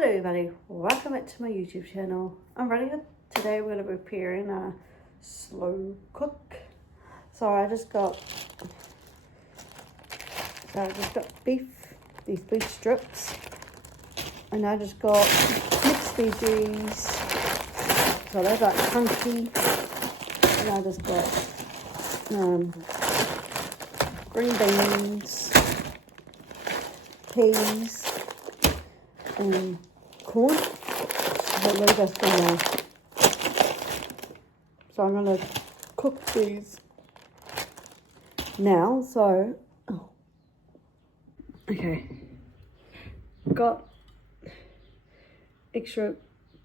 Hello everybody, welcome back to my YouTube channel. Today we're going to be preparing a slow cook. So I just got beef, these beef strips, and I just got mixed veggies, so they're like crunchy, and I just got green beans, peas, and corn. So I'm gonna cook these now. Okay, got extra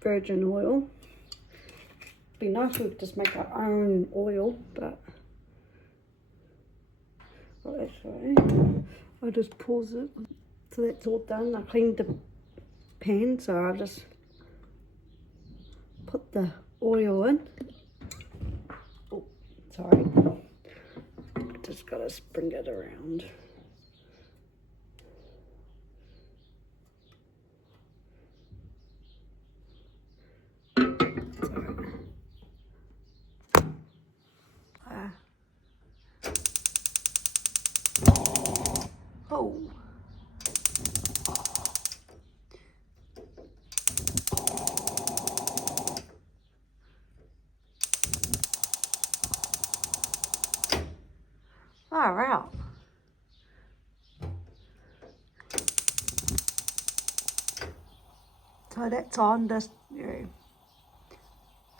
virgin oil. Be nice if we could just make our own oil, but actually I'll just pause it. So that's all done. I cleaned the pan, so I'll just put the oil in. Oh, sorry. Just gotta spring it around. Oh. Far out. So that's on this.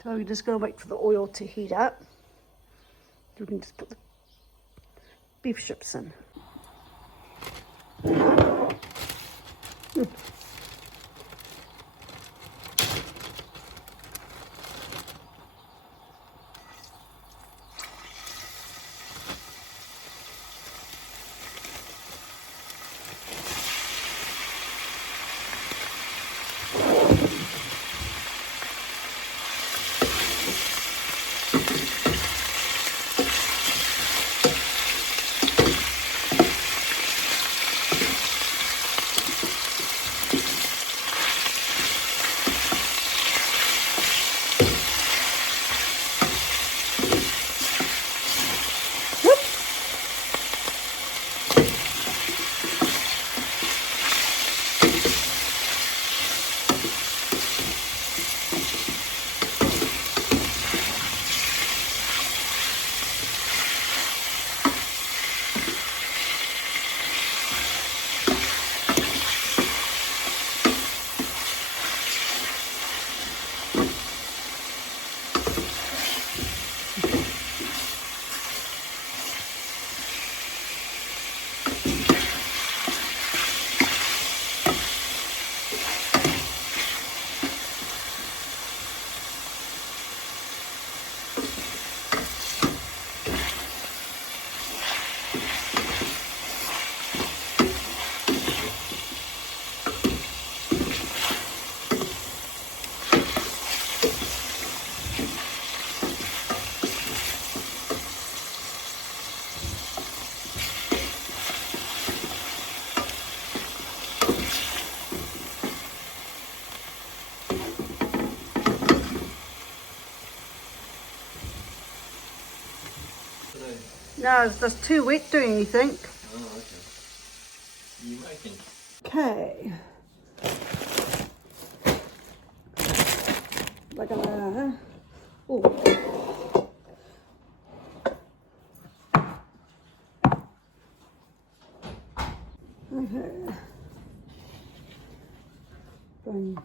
So we're just gonna wait for the oil to heat up. We can just put the beef strips in. No, it's just too wet doing anything. Oh, okay. You making? Okay. We're gonna. Oh. Okay. Bring.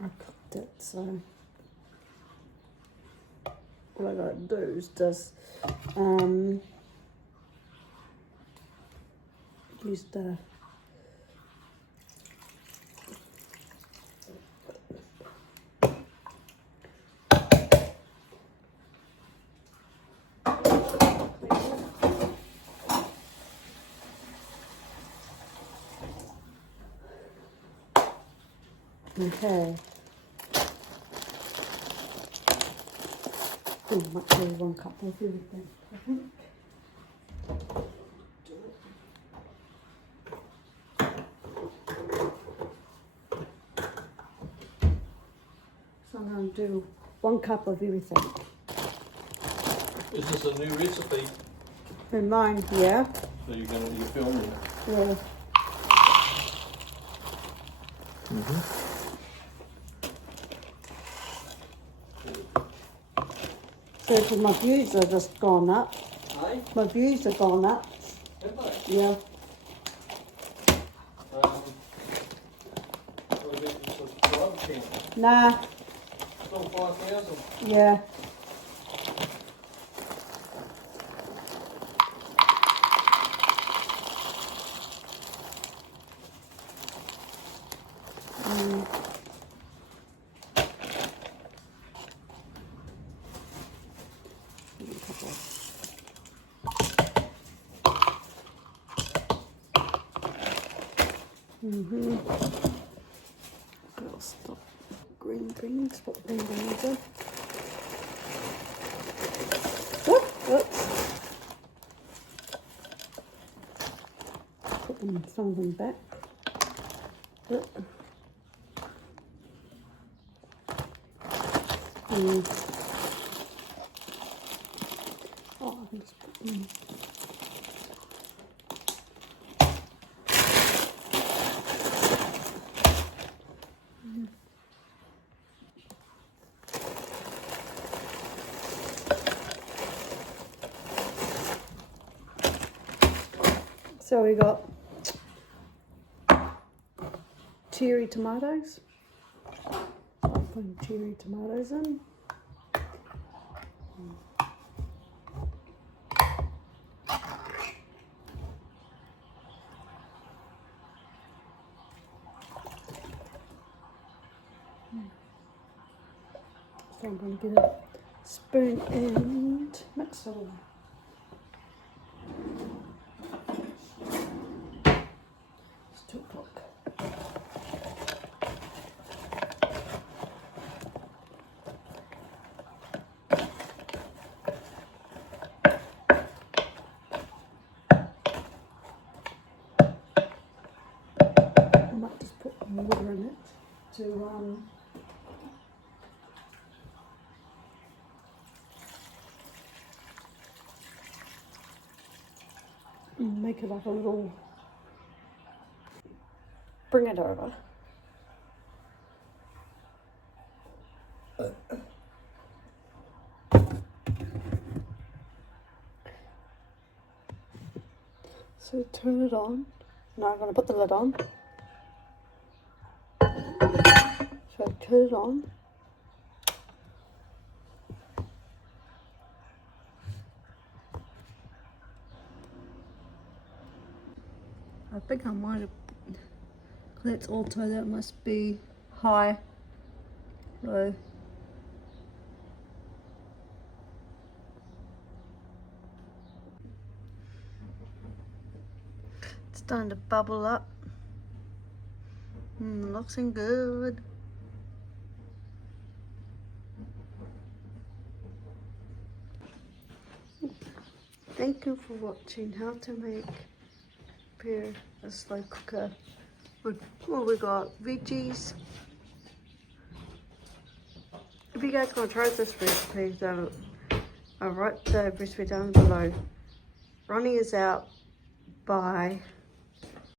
I cooked it, so all I gotta do is just use the okay. Oh, might do 1 cup of everything, I think. So I'm going to do 1 cup of everything. Is this a new recipe? In mine, yeah. So you're filming it? Yeah. So because my views are just gone up. Aye? My views have gone up. Have they? Yeah. What about the subscriber count? Nah. Still 5,000. Yeah. I'll stop green beans, put the green beans in. Oops. Put some of them back. Oh, I can just put them. So we got cherry tomatoes. I'm putting cherry tomatoes in. So I'm going to get a spoon and mix it all. It's 2 o'clock. I might just put water in it to make it like a little, bring it over. So turn it on. Now I'm going to put the lid on. So turn it on. I think I might have, that's auto, that must be high. So it's starting to bubble up. Looking good. Thank you for watching how to make prepare a slow cooker. Well, we got veggies. If you guys want to try this recipe, then I'll write the recipe down below. Ronnie is out. Bye.